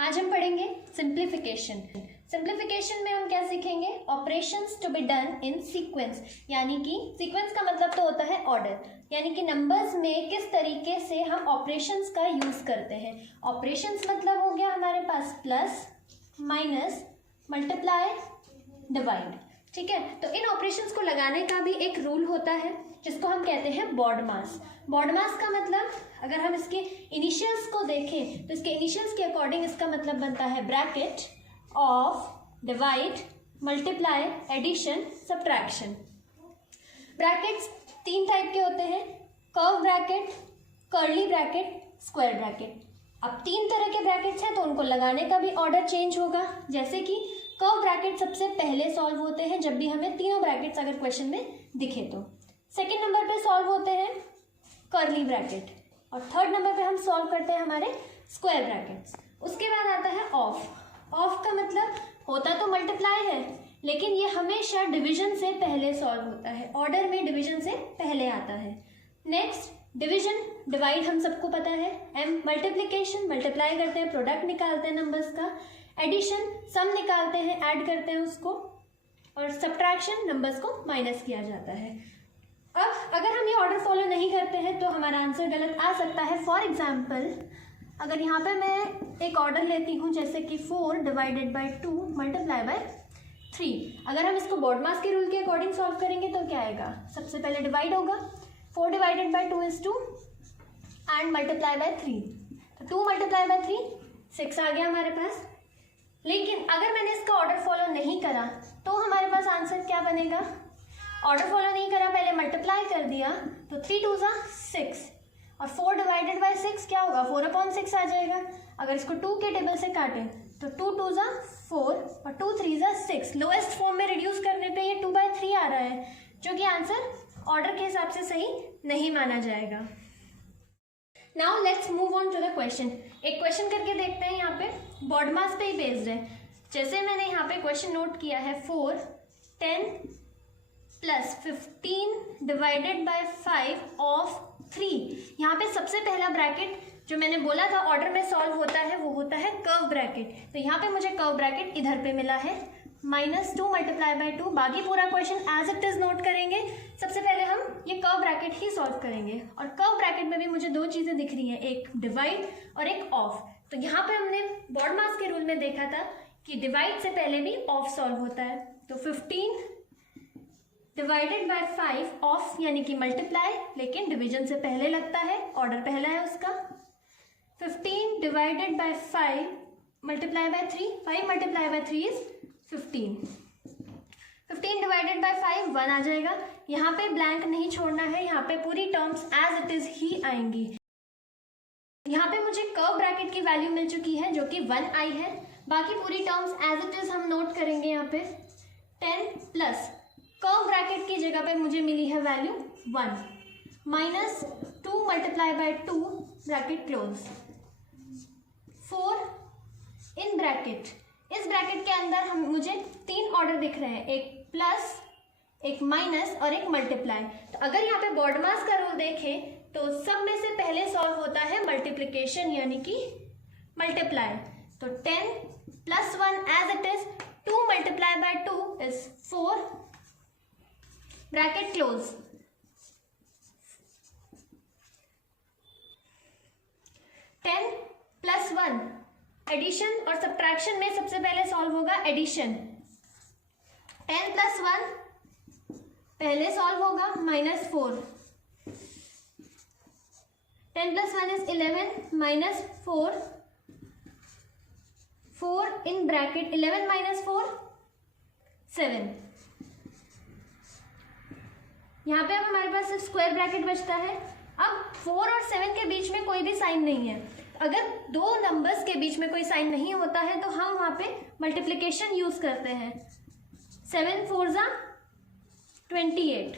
आज हम पढ़ेंगे सिंप्लीफिकेशन। सिंप्लीफिकेशन में हम क्या सीखेंगे? Operations to be done in sequence, यानी कि सीक्वेंस का मतलब तो होता है ऑर्डर, यानी कि नंबर्स में किस तरीके से हम ऑपरेशंस का यूज करते हैं। ऑपरेशंस मतलब हो गया हमारे पास प्लस, माइनस, मल्टीप्लाई, डिवाइड। ठीक है, तो इन ऑपरेशंस को लगाने का भी एक रूल होता है जिसको हम कहते हैं बॉड मास। बॉड मास का मतलब अगर हम इसके इनिशियल्स को देखें तो इसके इनिशियल्स के अकॉर्डिंग इसका मतलब बनता है bracket of, divide, multiply, addition, subtraction. Brackets तीन टाइप के होते हैं, curve bracket, curly bracket, square bracket. अब तीन तरह के ब्रैकेट्स हैं तो उनको लगाने का भी ऑर्डर चेंज होगा। जैसे कि कर्व ब्रैकेट सबसे पहले सॉल्व होते हैं जब भी हमें तीनों ब्रैकेट्स अगर क्वेश्चन में दिखे तो। सेकेंड नंबर पे सॉल्व होते हैं कर्ली ब्रैकेट और थर्ड नंबर पे हम सॉल्व करते हैं हमारे स्क्वायर ब्रैकेट्स। उसके बाद आता है ऑफ। ऑफ का मतलब होता तो मल्टीप्लाई है लेकिन ये हमेशा डिवीजन से पहले सॉल्व होता है, ऑर्डर में डिवीजन से पहले आता है। नेक्स्ट डिवीजन, डिवाइड हम सबको पता है, एम मल्टीप्लिकेशन, मल्टीप्लाई करते हैं, प्रोडक्ट निकालते हैं नंबर्स का, एडिशन सम निकालते हैं, ऐड करते हैं उसको, और सब्ट्रैक्शन नंबर्स को माइनस किया जाता है। अब अगर हम ये ऑर्डर फॉलो नहीं करते हैं तो हमारा आंसर गलत आ सकता है। फॉर एग्जाम्पल अगर यहाँ पे मैं एक ऑर्डर लेती हूँ जैसे कि 4 डिवाइडेड बाई 2 मल्टीप्लाई बाय 3, अगर हम इसको बॉड मास के रूल के अकॉर्डिंग सॉल्व करेंगे तो क्या आएगा? सबसे पहले डिवाइड होगा, 4 divided by 2 is 2 and multiply by 3, तो 2 मल्टीप्लाई बाय 3 6 आ गया हमारे पास। लेकिन अगर मैंने इसका ऑर्डर फॉलो नहीं करा तो हमारे पास आंसर क्या बनेगा? ऑर्डर फॉलो नहीं करा, पहले मल्टीप्लाई कर दिया तो 3 2 6 और 4 डिवाइडेड बाय 6 क्या होगा? 4/6 आ जाएगा। अगर इसको 2 के टेबल से काटें तो 2 2 4 और 2 3 6, लोएस्ट फॉर्म में रिड्यूस करने पे ये 2/3 आ रहा है, जो कि आंसर ऑर्डर के हिसाब से सही नहीं माना जाएगा। Now let's move on to the question. एक क्वेश्चन करके देखते हैं, यहाँ पे बॉड मास पे ही बेस्ड है। जैसे मैंने यहाँ पे क्वेश्चन नोट किया है 4 10 प्लस 15 डिवाइडेड बाय 5 ऑफ 3। यहाँ पे सबसे पहला ब्रैकेट जो मैंने बोला था ऑर्डर में सॉल्व होता है वो होता है कर्व ब्रैकेट, तो यहाँ पे मुझे कर्व ब्रैकेट इधर पे मिला है -2 मल्टीप्लाई बाय 2। बाकी पूरा question as it is note करेंगे। सबसे पहले हम ये कर्व ब्रैकेट ही सॉल्व करेंगे और कर्व ब्रैकेट में भी मुझे दो चीज़ें दिख रही हैं, एक डिवाइड और एक ऑफ। तो यहाँ पे हमने बॉड मास के रूल में देखा था कि डिवाइड से पहले भी ऑफ सॉल्व होता है, तो 15 डिवाइडेड बाय 5 ऑफ यानी कि मल्टीप्लाई, लेकिन डिवीजन से पहले लगता है, ऑर्डर पहला है उसका। 15 divided by 5 multiply by 3, 5 multiply by 3 is 15। 15 divided by 5 1 आ जाएगा। यहाँ पे ब्लैंक नहीं छोड़ना है, यहाँ पे पूरी टर्म्स एज इट इज ही आएंगी। यहाँ पे मुझे कर्व ब्रैकेट की वैल्यू मिल चुकी है जो कि 1 आई है। बाकी पूरी टर्म्स एज इट इज हम नोट करेंगे। यहाँ पे 10 प्लस कर्व ब्रैकेट की जगह पे मुझे मिली है value 1 minus 2 multiply by 2 bracket close, 4 in bracket. इस ब्रैकेट के अंदर हम मुझे तीन ऑर्डर दिख रहे हैं, एक प्लस, एक माइनस और एक मल्टीप्लाई। तो अगर यहाँ पे बॉड मास का रूल देखें तो सब में से पहले सॉल्व होता है मल्टीप्लिकेशन यानी कि मल्टीप्लाई। तो 10 plus 1 as it is, 2 multiply by 2 is 4 bracket close, 10 plus 1 addition और सब्ट्रैक्शन में सबसे पहले सॉल्व होगा एडिशन। 10 प्लस 1 पहले सॉल्व होगा -4, 10 plus 1 is 11 minus 4, 4 in bracket, 11 minus 4 7। यहाँ पे अब हमारे पास सिर्फ स्क्वायर ब्रैकेट बचता है। अब 4 और 7 के बीच में कोई भी साइन नहीं है। अगर दो नंबर्स के बीच में कोई साइन नहीं होता है तो हम वहाँ पे मल्टीप्लिकेशन यूज करते हैं। 7 4 28।